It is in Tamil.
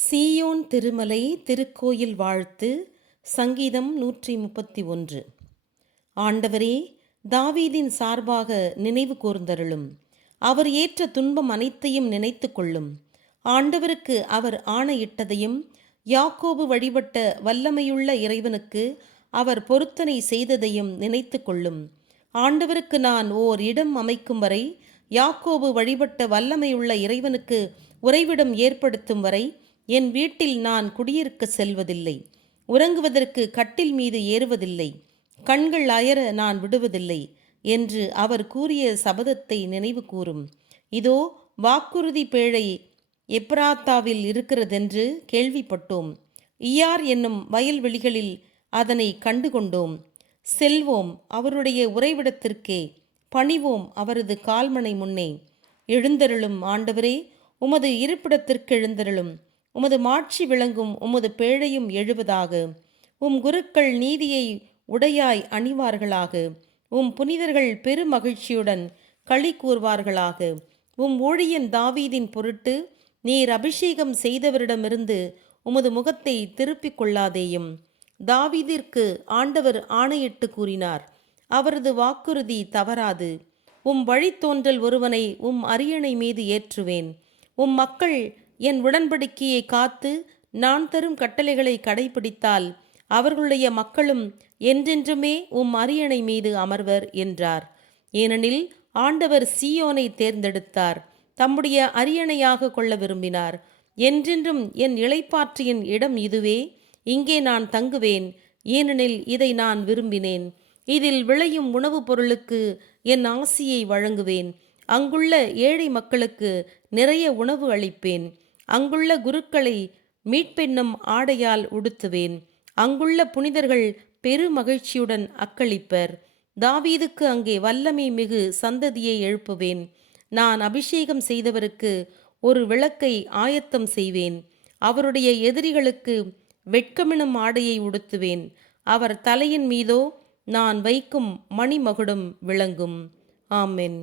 சீயோன் திருமலை திருக்கோயில் வாழ்த்து. சங்கீதம் 131. ஆண்டவரே, தாவீதின் சார்பாக நினைவு கூர்ந்தருளும். அவர் ஏற்ற துன்பம் அனைத்தையும் நினைத்து கொள்ளும். ஆண்டவருக்கு அவர் ஆணையிட்டதையும் யாக்கோபு வழிபட்ட வல்லமையுள்ள இறைவனுக்கு அவர் பொருத்தனை செய்ததையும் நினைத்து கொள்ளும். ஆண்டவருக்கு நான் ஓர் இடம் அமைக்கும் வரை, யாக்கோபு வழிபட்ட வல்லமையுள்ள இறைவனுக்கு உறைவிடம் ஏற்படுத்தும் வரை என் வீட்டில் நான் குடியிருக்க செல்வதில்லை. உறங்குவதற்கு கட்டில் மீது ஏறுவதில்லை. கண்கள் அயர நான் விடுவதில்லை என்று அவர் கூறிய சபதத்தை நினைவு கூறும். இதோ, வாக்குறுதி பேழை எப்ராத்தாவில் இருக்கிறதென்று கேள்விப்பட்டோம். இயார் என்னும் வயல்வெளிகளில் அதனை கண்டுகொண்டோம். செல்வோம் அவருடைய உறைவிடத்திற்கே, பணிவோம் அவரது கால்மனை முன்னே. எழுந்தருளும் ஆண்டவரே, உமது இருப்பிடத்திற்கு எழுந்தருளும். உமது மாட்சி விளங்கும் உமது பேழையும் எழுவதாக. உம் குருக்கள் நீதியை உடையாய் அணிவார்களாக. உம் புனிதர்கள் பெருமகிழ்ச்சியுடன் களி கூர்வார்களாக. உம் ஊழியன் தாவீதின் பொருட்டு நீர் அபிஷேகம் செய்தவரிடமிருந்து உமது முகத்தை திருப்பிக் கொள்ளாதேயும். தாவீதிற்கு ஆண்டவர் ஆணையிட்டு கூறினார், அவரது வாக்குறுதி தவறாது. உம் வழித்தோன்றல் ஒருவனை உம் அரியணை மீது ஏற்றுவேன். உம் மக்கள் என் உடன்படிக்கையை காத்து நான் தரும் கட்டளைகளை கடைபிடித்தால் அவர்களுடைய மக்களும் என்றென்றுமே உம் அரியணை மீது அமர்வர் என்றார். ஏனெனில் ஆண்டவர் சீயோனை தேர்ந்தெடுத்தார், தம்முடைய அரியணையாக கொள்ள விரும்பினார். என்றென்றும் என் இளைப்பாற்றியின் இடம் இதுவே. இங்கே நான் தங்குவேன், ஏனெனில் இதை நான் விரும்பினேன். இதில் விளையும் உணவுப் பொருளுக்கு என் ஆசியை வழங்குவேன். அங்குள்ள ஏழை மக்களுக்கு நிறைய உணவு அளிப்பேன். அங்குள்ள குருக்களை மீட்பென்னும் ஆடையால் உடுத்துவேன். அங்குள்ள புனிதர்கள் பெரு மகிழ்ச்சியுடன் அக்களிப்பர். தாவீதுக்கு அங்கே வல்லமை மிகு சந்ததியை எழுப்புவேன். நான் அபிஷேகம் செய்தவருக்கு ஒரு விளக்கை ஆயத்தம் செய்வேன். அவருடைய எதிரிகளுக்கு வெட்கமெனும் ஆடையை உடுத்துவேன். அவர் தலையின் மீதோ நான் வைக்கும் மணிமகுடம் விளங்கும். ஆமென்.